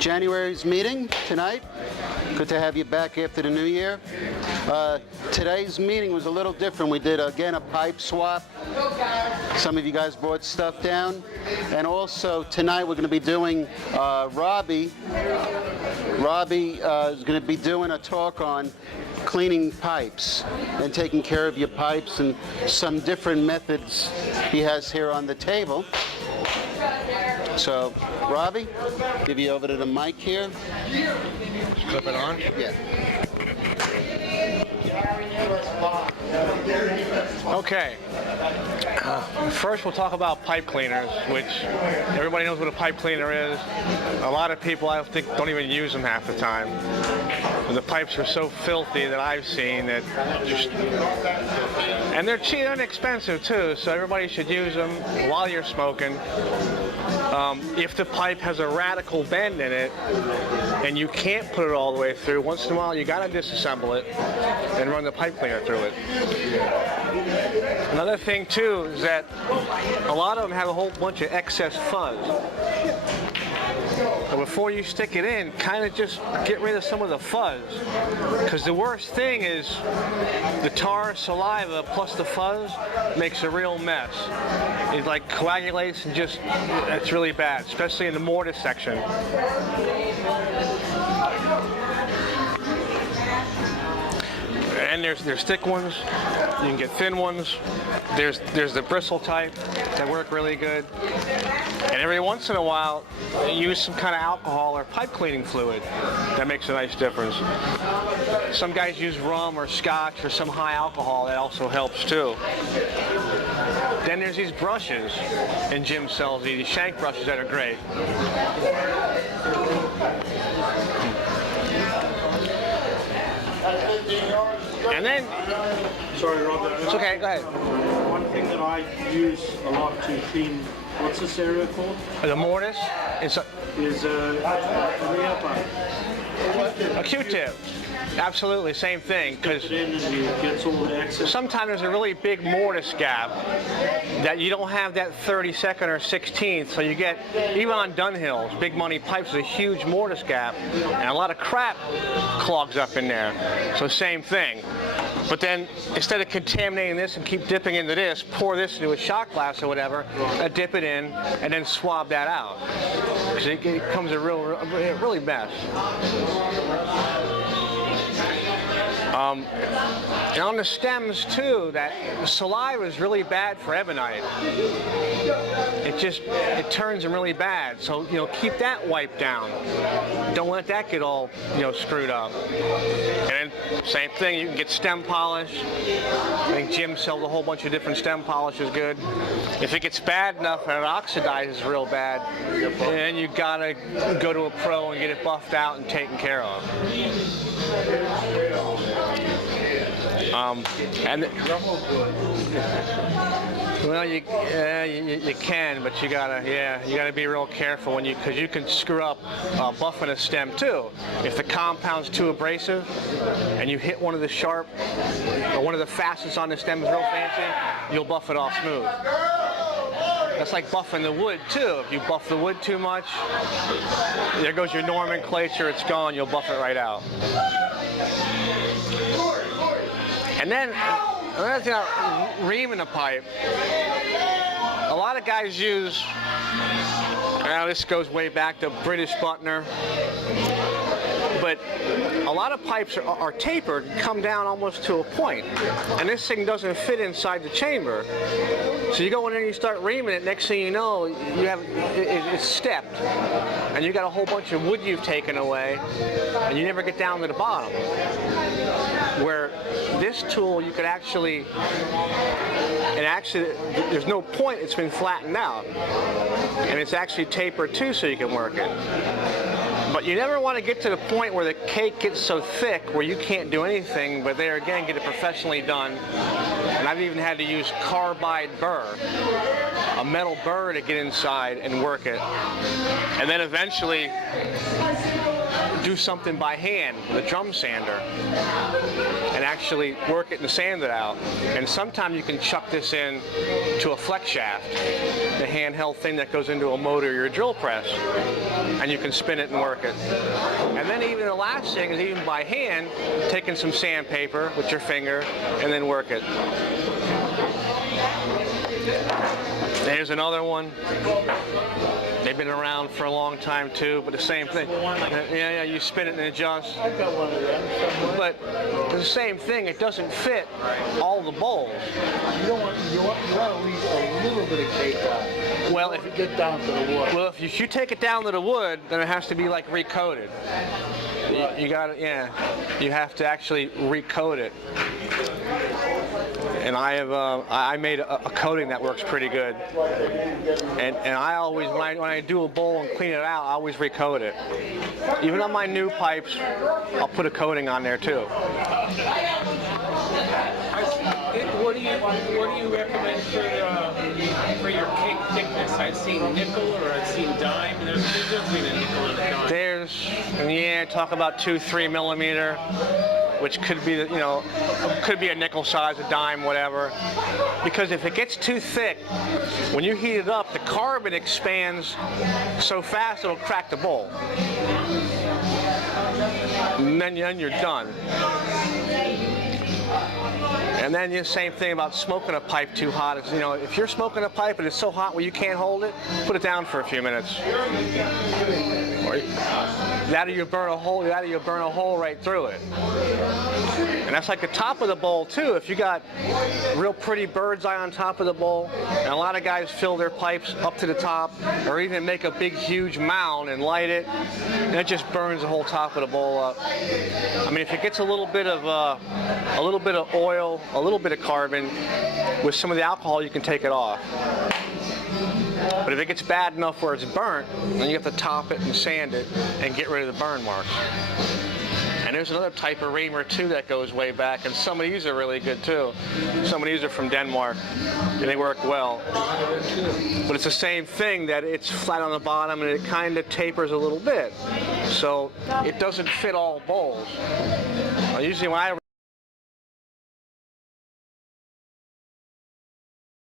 January's meeting tonight. Good to have you back after the new year. Today's meeting was a little different. We did, again, a pipe swap. Some of you guys brought stuff down. And also, tonight we're going to be doing Robbie. Robbie is going to be doing a talk on cleaning pipes and taking care of your pipes and some different methods he has here on the table. So, Robbie, give you over to the mic here. Clip it on? Yeah. Okay. First we'll talk about pipe cleaners, which everybody knows what a pipe cleaner is. A lot of people, I think, don't even use them half the time. The pipes are so filthy that I've seen that and they're cheap and expensive too, so everybody should use them while you're smoking. If the pipe has a radical bend in it and you can't put it all the way through, once in a while you got to disassemble it and run the pipe cleaner through it. Another thing too is that a lot of them have a whole bunch of excess fuzz. So before you stick it in, kind of just get rid of some of the fuzz, because the worst thing is the tar, saliva plus the fuzz makes a real mess. It like coagulates and just, it's really bad, especially in the mortar section. And there's thick ones, you can get thin ones, there's the bristle type that work really good. And every once in a while, use some kind of alcohol or pipe cleaning fluid. That makes a nice difference. Some guys use rum or scotch or some high alcohol. That also helps too. Then there's these brushes, and Jim sells these shank brushes that are great. And then, sorry, Robert. It's okay, go ahead. One thing that I use a lot to clean, what's this area called? The mortise is a Q-tip. Absolutely, same thing. Because sometimes there's a really big mortise gap that you don't have that 32nd or 16th, so you get, even on Dunhills, big money pipes, is a huge mortise gap, and a lot of crap clogs up in there. So same thing. But then, instead of contaminating this and keep dipping into this, pour this into a shot glass or whatever, dip it in, and then swab that out. Because it becomes a really mess. And on the stems too, that saliva is really bad for ebonite. It turns them really bad. So, keep that wiped down. Don't let that get all, screwed up. And then, same thing, you can get stem polish. I think Jim sells a whole bunch of different stem polishes good. If it gets bad enough and it oxidizes real bad, then you gotta go to a pro and get it buffed out and taken care of. Well, you can, but you gotta be real careful because you can screw up buffing a stem too. If the compound's too abrasive and you hit one of the sharp or one of the facets on the stem is real fancy, you'll buff it off smooth. That's like buffing the wood too. If you buff the wood too much, there goes your nomenclature, it's gone, you'll buff it right out. And then, another thing about reaming a pipe, a lot of guys use, this goes way back to British Butner, but a lot of pipes are tapered, come down almost to a point, and this thing doesn't fit inside the chamber. So you go in there and you start reaming it, next thing you know, it's stepped, and you got a whole bunch of wood you've taken away, and you never get down to the bottom. Where this tool, you could actually, there's no point, it's been flattened out. And it's actually tapered too, so you can work it. But you never want to get to the point where the cake gets so thick where you can't do anything, but there again, get it professionally done. And I've even had to use carbide burr, a metal burr, to get inside and work it. And then eventually, do something by hand with a drum sander and actually work it and sand it out. And sometimes you can chuck this in to a flex shaft, the handheld thing that goes into a motor or your drill press, and you can spin it and work it. And then even the last thing is even by hand, taking some sandpaper with your finger and then work it. There's another one. They've been around for a long time too, but the same thing. Yeah, you spin it and adjust. I've got one of them somewhere. But the same thing, it doesn't fit all the bowls. You want to leave a little bit of cake on. Well, if you get down to the wood. Well, if you take it down to the wood, then it has to be like recoated. You got it, yeah. You have to actually recoat it. And I made a coating that works pretty good. And I always, when I do a bowl and clean it out, I always recoat it. Even on my new pipes, I'll put a coating on there too. What do you recommend for your cake thickness? I've seen nickel or I've seen dime. There's a difference between a nickel and a dime. Talk about 2-3 millimeter, which could be, could be a nickel size, a dime, whatever. Because if it gets too thick, when you heat it up, the carbon expands so fast it'll crack the bowl. And then you're done. And then the same thing about smoking a pipe too hot. Is, if you're smoking a pipe and it's so hot where you can't hold it, put it down for a few minutes. Or that'll you burn a hole right through it. And that's like the top of the bowl too. If you got real pretty bird's eye on top of the bowl, and a lot of guys fill their pipes up to the top, or even make a big huge mound and light it, and it just burns the whole top of the bowl up. I mean, if it gets a little bit of oil, a little bit of carbon, with some of the alcohol, you can take it off. But if it gets bad enough where it's burnt, then you have to top it and sand it and get rid of the burn marks. And there's another type of reamer too that goes way back, and some of these are really good too. Some of these are from Denmark, and they work well. But it's the same thing, that it's flat on the bottom and it kind of tapers a little bit. So it doesn't fit all bowls. Usually when I